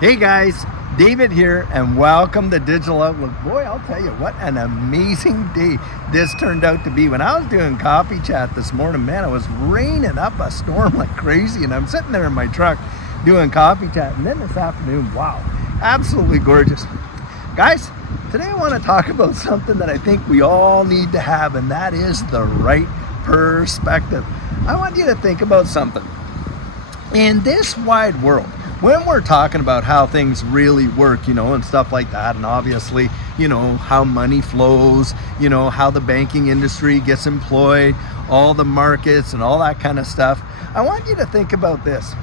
Hey guys, David here, and welcome to Digital Outlook. Boy, I'll tell you what an amazing day this turned out to be. When I was doing coffee chat this morning, man, it was raining up a storm like crazy, and I'm sitting there in my truck doing coffee chat. And then this afternoon, wow, absolutely gorgeous. Guys, today I want to talk about something that I think we all need to have, and that is the right perspective. I want you to think about something. In this wide world, when we're talking about how things really work, and stuff like that, and obviously, how money flows, how the banking industry gets employed, all the markets and all that kind of stuff, I want you to think about this.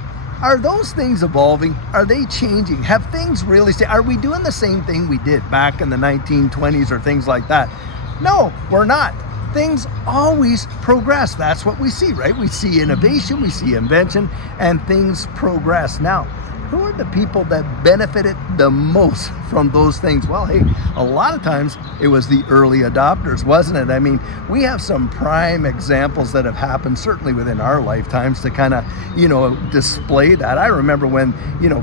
Are those things evolving? Are they changing? Have things really are we doing the same thing we did back in the 1920s or things like that? No, we're not. Things always progress. That's what we see, right? We see innovation, we see invention, and things progress. Now, who are the people that benefited the most from those things? Well, hey, a lot of times it was the early adopters, wasn't it? I mean, we have some prime examples that have happened, certainly within our lifetimes, to kind of, display that. I remember when,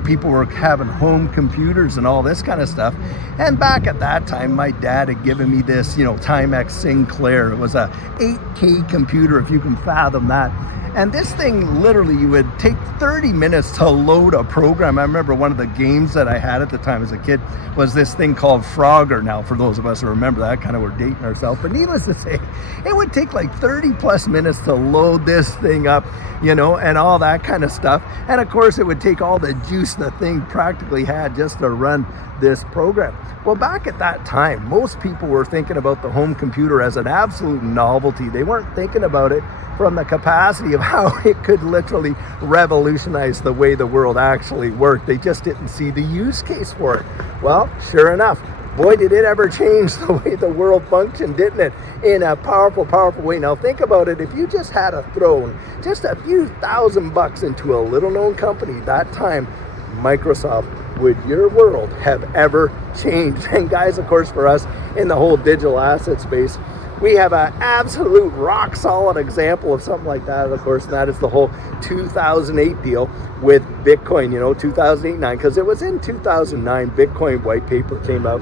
people were having home computers and all this kind of stuff. And back at that time, my dad had given me this, Timex Sinclair. It was a 8K computer, if you can fathom that. And this thing, literally, you would take 30 minutes to load a program. I remember one of the games that I had at the time as a kid was this thing called Frogger. Now, for those of us who remember that, kind of we're dating ourselves. But needless to say, it would take like 30 plus minutes to load this thing up, and all that kind of stuff. And of course, it would take all the juice the thing practically had just to run this program. Well, back at that time, most people were thinking about the home computer as an absolute novelty. They weren't thinking about it from the capacity of how it could literally revolutionize the way the world actually worked. They just didn't see the use case for it. Well, sure enough, boy, did it ever change the way the world functioned, didn't it? In a powerful, powerful way. Now think about it. If you just had thrown just a few $1,000 into a little known company that time, Microsoft, would your world have ever changed? And guys, of course, for us in the whole digital asset space, we have an absolute rock solid example of something like that, of course, and that is the whole 2008 deal with Bitcoin, 2008-9, because it was in 2009, Bitcoin white paper came out.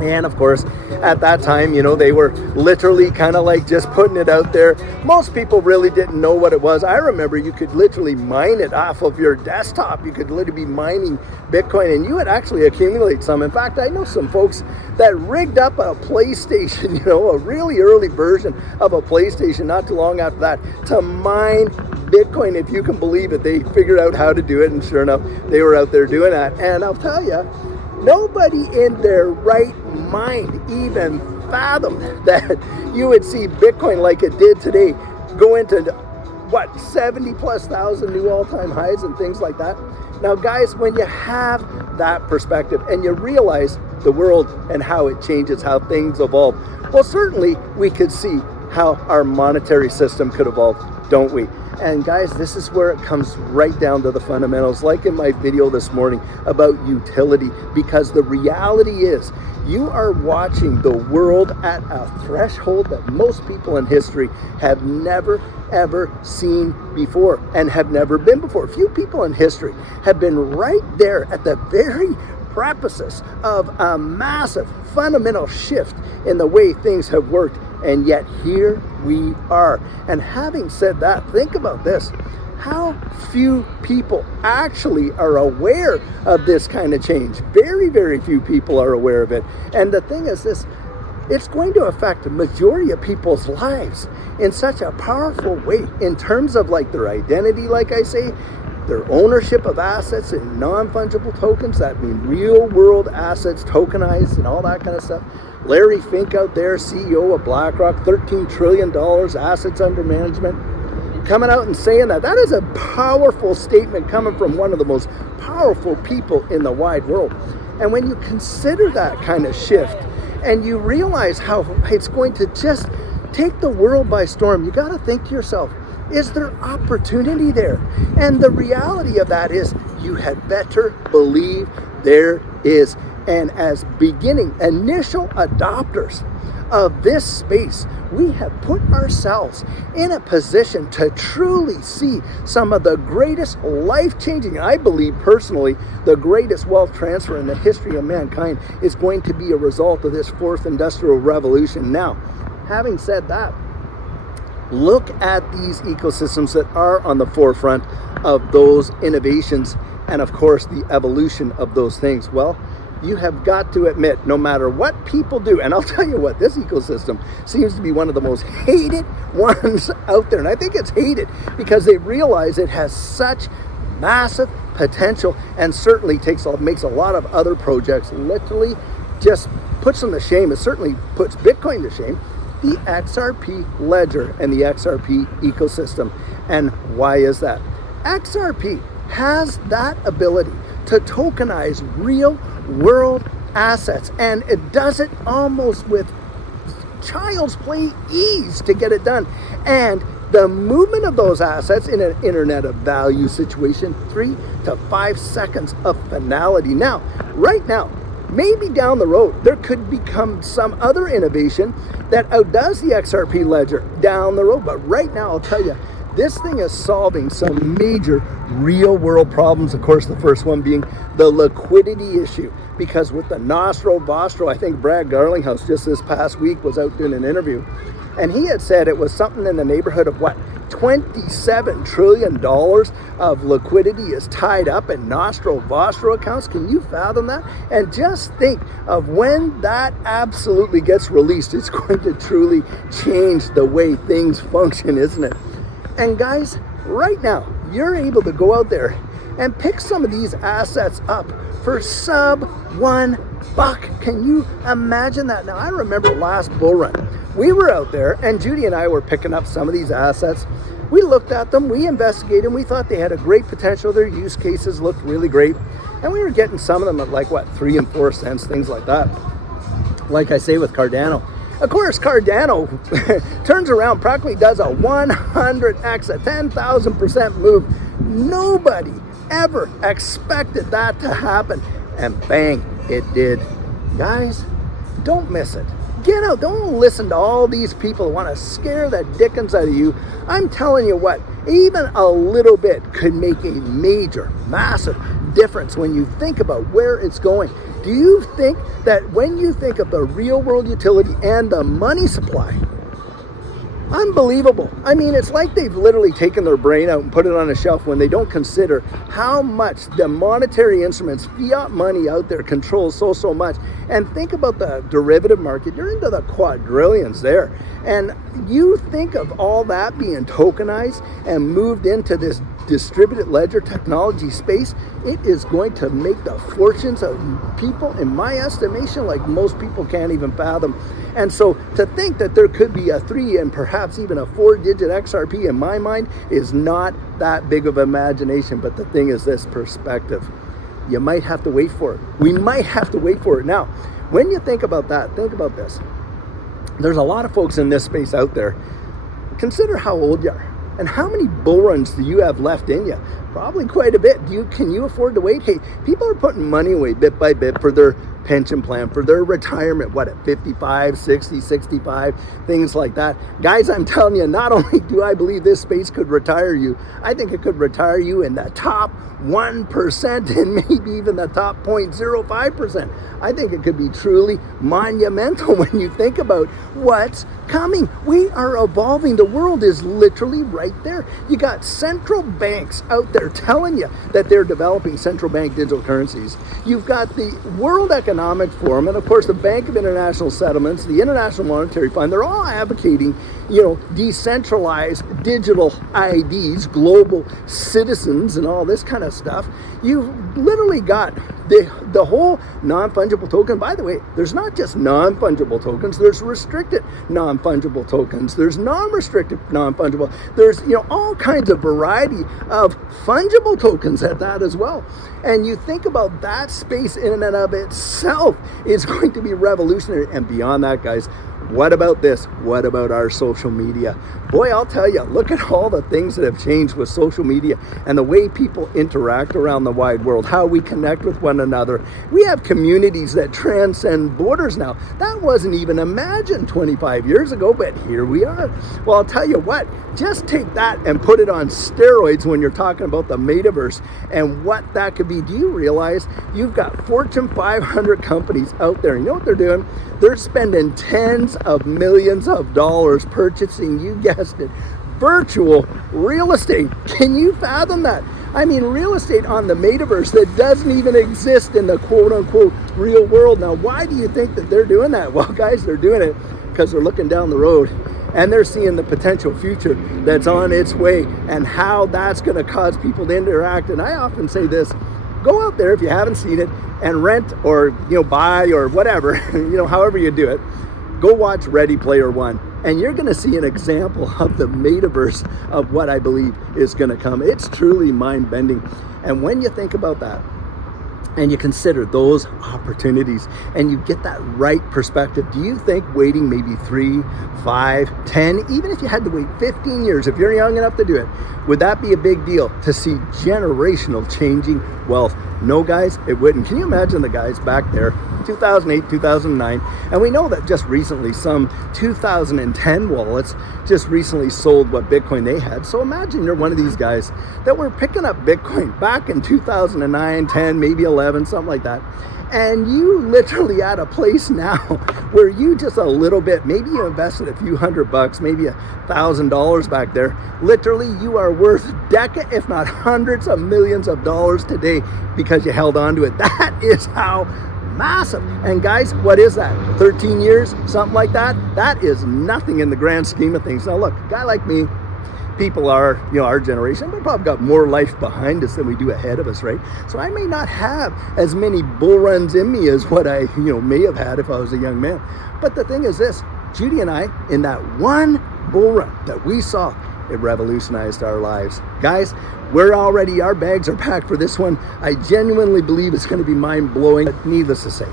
And of course, at that time, they were literally kind of like just putting it out there. Most people really didn't know what it was. I remember you could literally mine it off of your desktop. You could literally be mining Bitcoin and you would actually accumulate some. In fact, I know some folks that rigged up a PlayStation, a really early version of a PlayStation not too long after that to mine Bitcoin, if you can believe it. They figured out how to do it, and sure enough, they were out there doing that. And I'll tell you, nobody in their right mind even fathomed that you would see Bitcoin like it did today go into 70 plus thousand new all-time highs and things like that. Now guys, when you have that perspective and you realize the world and how it changes, how things evolve, well, certainly we could see how our monetary system could evolve, don't we? And guys, this is where it comes right down to the fundamentals, like in my video this morning about utility, because the reality is you are watching the world at a threshold that most people in history have never, ever seen before and have never been before. Few people in history have been right there at the very precipice of a massive fundamental shift in the way things have worked. And yet here we are. And having said that, think about this. How few people actually are aware of this kind of change. Very, very few people are aware of it. And the thing is this, it's going to affect the majority of people's lives in such a powerful way in terms of like their identity, like I say, their ownership of assets and non-fungible tokens, that mean real world assets, tokenized and all that kind of stuff. Larry Fink out there, CEO of BlackRock, $13 trillion assets under management, coming out and saying that. That is a powerful statement coming from one of the most powerful people in the wide world. And when you consider that kind of shift and you realize how it's going to just take the world by storm, you got to think to yourself, is there opportunity there? And the reality of that is you had better believe there is. And as beginning initial adopters of this space, we have put ourselves in a position to truly see some of the greatest life-changing, I believe personally, the greatest wealth transfer in the history of mankind is going to be a result of this fourth industrial revolution. Now, having said that, look at these ecosystems that are on the forefront of those innovations and, of course, the evolution of those things. Well, you have got to admit, no matter what people do, and I'll tell you what, this ecosystem seems to be one of the most hated ones out there. And I think it's hated because they realize it has such massive potential and certainly makes a lot of other projects literally just puts them to shame. It certainly puts Bitcoin to shame. The XRP ledger and the XRP ecosystem. And why is that? XRP has that ability to tokenize real world assets, and it does it almost with child's play ease to get it done. And the movement of those assets in an internet of value situation, 3 to 5 seconds of finality. Now, right now, maybe down the road, there could become some other innovation that outdoes the XRP ledger down the road. But right now, I'll tell you, this thing is solving some major real world problems. Of course, the first one being the liquidity issue. Because with the Nostro Vostro, I think Brad Garlinghouse just this past week was out doing an interview. And he had said it was something in the neighborhood of what? $27 trillion of liquidity is tied up in Nostro Vostro accounts. Can you fathom that? And just think of when that absolutely gets released, it's going to truly change the way things function, isn't it? And guys, right now, you're able to go out there and pick some of these assets up for sub $1. Can you imagine that? Now, I remember last bull run, we were out there and Judy and I were picking up some of these assets. We looked at them, we investigated, and we thought they had a great potential. Their use cases looked really great. And we were getting some of them at like, what, 3 and 4 cents, things like that. Like I say with Cardano. Of course, Cardano turns around, practically does a 100x, a 10,000% move. Nobody ever expected that to happen. And bang, it did. Guys, don't miss it. Get out. Don't listen to all these people who want to scare the dickens out of you. I'm telling you what, even a little bit could make a major, massive difference when you think about where it's going. Do you think that when you think of the real world utility and the money supply, unbelievable. I mean, it's like they've literally taken their brain out and put it on a shelf when they don't consider how much the monetary instruments, fiat money out there controls so much. And think about the derivative market. You're into the quadrillions there. And you think of all that being tokenized and moved into this distributed ledger technology space, it is going to make the fortunes of people, in my estimation, like most people can't even fathom. And so to think that there could be a 3 and perhaps even a 4-digit XRP in my mind is not that big of imagination. But the thing is this, perspective. You might have to wait for it. We might have to wait for it. Now, when you think about that, think about this. There's a lot of folks in this space out there. Consider how old you are. And how many bull runs do you have left in you? Probably quite a bit. Can you afford to wait? Hey, people are putting money away bit by bit for their pension plan, for their retirement, what, at 55, 60, 65, things like that. Guys, I'm telling you, not only do I believe this space could retire you, I think it could retire you in the top 1% and maybe even the top 0.05%. I think it could be truly monumental when you think about what's coming. We are evolving. The world is literally right there. You got central banks out there telling you that they're developing central bank digital currencies. You've got the World Economic Forum and, of course, the Bank of International Settlements, the International Monetary Fund. They're all advocating, decentralized digital IDs, global citizens, and all this kind of stuff. You've literally got the whole non-fungible token. By the way, there's not just non-fungible tokens, there's restricted non-fungible tokens, there's non-restricted non-fungible, there's all kinds of variety of fungible tokens at that as well. And you think about that space in and of itself is going to be revolutionary. And beyond that, guys, What about this? What about our social media? Boy, I'll tell you, look at all the things that have changed with social media and the way people interact around the wide world, how we connect with one another. We have communities that transcend borders now. That wasn't even imagined 25 years ago, but here we are. Well, I'll tell you what, just take that and put it on steroids when you're talking about the metaverse and what that could be. Do you realize you've got Fortune 500 companies out there? You know what they're doing? They're spending tens of millions of dollars purchasing, you guessed it, virtual real estate. Can you fathom that? I mean, real estate on the metaverse that doesn't even exist in the quote unquote real world. Now, why do you think that they're doing that? Well, guys, they're doing it because they're looking down the road and they're seeing the potential future that's on its way and how that's going to cause people to interact. And I often say this, go out there if you haven't seen it and rent or buy or whatever, however you do it. Go watch Ready Player One, and you're going to see an example of the metaverse of what I believe is going to come. It's truly mind-bending. And when you think about that, and you consider those opportunities, and you get that right perspective, do you think waiting maybe 3, 5, 10, even if you had to wait 15 years, if you're young enough to do it, would that be a big deal to see generational changing wealth? No, guys, it wouldn't. Can you imagine the guys back there, 2008, 2009, and we know that just recently some 2010 wallets just recently sold what Bitcoin they had. So imagine you're one of these guys that were picking up Bitcoin back in 2009, 10, maybe 11, something like that. And you literally at a place now where you just a little bit, maybe you invested a few $100, maybe $1,000 back there. Literally, you are worth decades, if not hundreds of millions of dollars today because you held on to it. That is how massive. And guys, what is that? 13 years, something like that? That is nothing in the grand scheme of things. Now look, a guy like me, people are, our generation, we probably got more life behind us than we do ahead of us, right? So I may not have as many bull runs in me as what I, may have had if I was a young man. But the thing is this, Judy and I, in that one bull run that we saw, it revolutionized our lives. Guys, our bags are packed for this one. I genuinely believe it's going to be mind-blowing. But needless to say,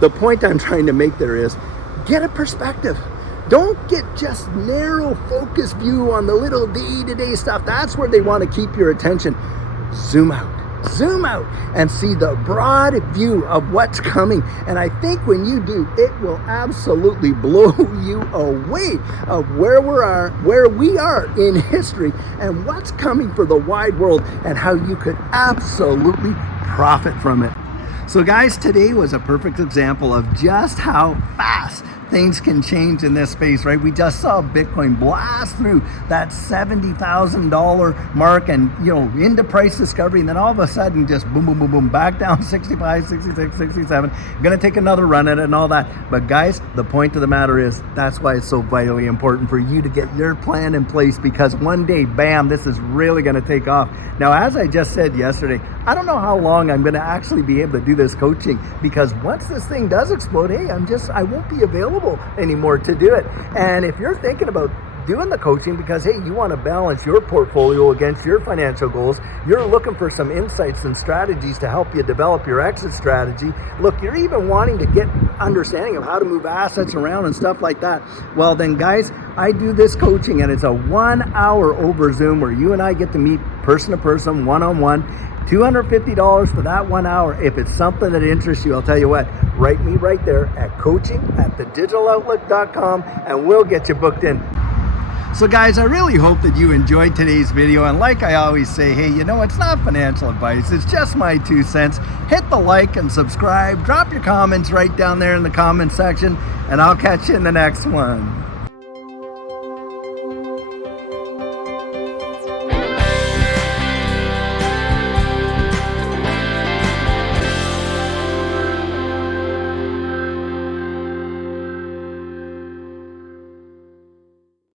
the point I'm trying to make there is, get a perspective. Don't get just narrow focus view on the little day-to-day stuff. That's where they want to keep your attention. Zoom out and see the broad view of what's coming. And I think when you do, it will absolutely blow you away of where we are in history and what's coming for the wide world and how you could absolutely profit from it. So guys, today was a perfect example of just how fast things can change in this space, right? We just saw Bitcoin blast through that $70,000 mark and, into price discovery. And then all of a sudden, just boom, boom, boom, boom, back down 65, 66, 67. Going to take another run at it and all that. But guys, the point of the matter is that's why it's so vitally important for you to get your plan in place, because one day, bam, this is really going to take off. Now, as I just said yesterday, I don't know how long I'm going to actually be able to do this coaching, because once this thing does explode, hey, I won't be available anymore to do it. And if you're thinking about doing the coaching because, hey, you want to balance your portfolio against your financial goals, you're looking for some insights and strategies to help you develop your exit strategy. Look, you're even wanting to get understanding of how to move assets around and stuff like that. Well, then guys, I do this coaching and it's a 1 hour over Zoom where you and I get to meet person to person, one-on-one. $250 for that 1 hour. If it's something that interests you, I'll tell you what, write me right there at coaching@thedigital.com and we'll get you booked in. So guys, I really hope that you enjoyed today's video. And like I always say, hey, it's not financial advice. It's just my 2 cents. Hit the like and subscribe. Drop your comments right down there in the comment section, and I'll catch you in the next one.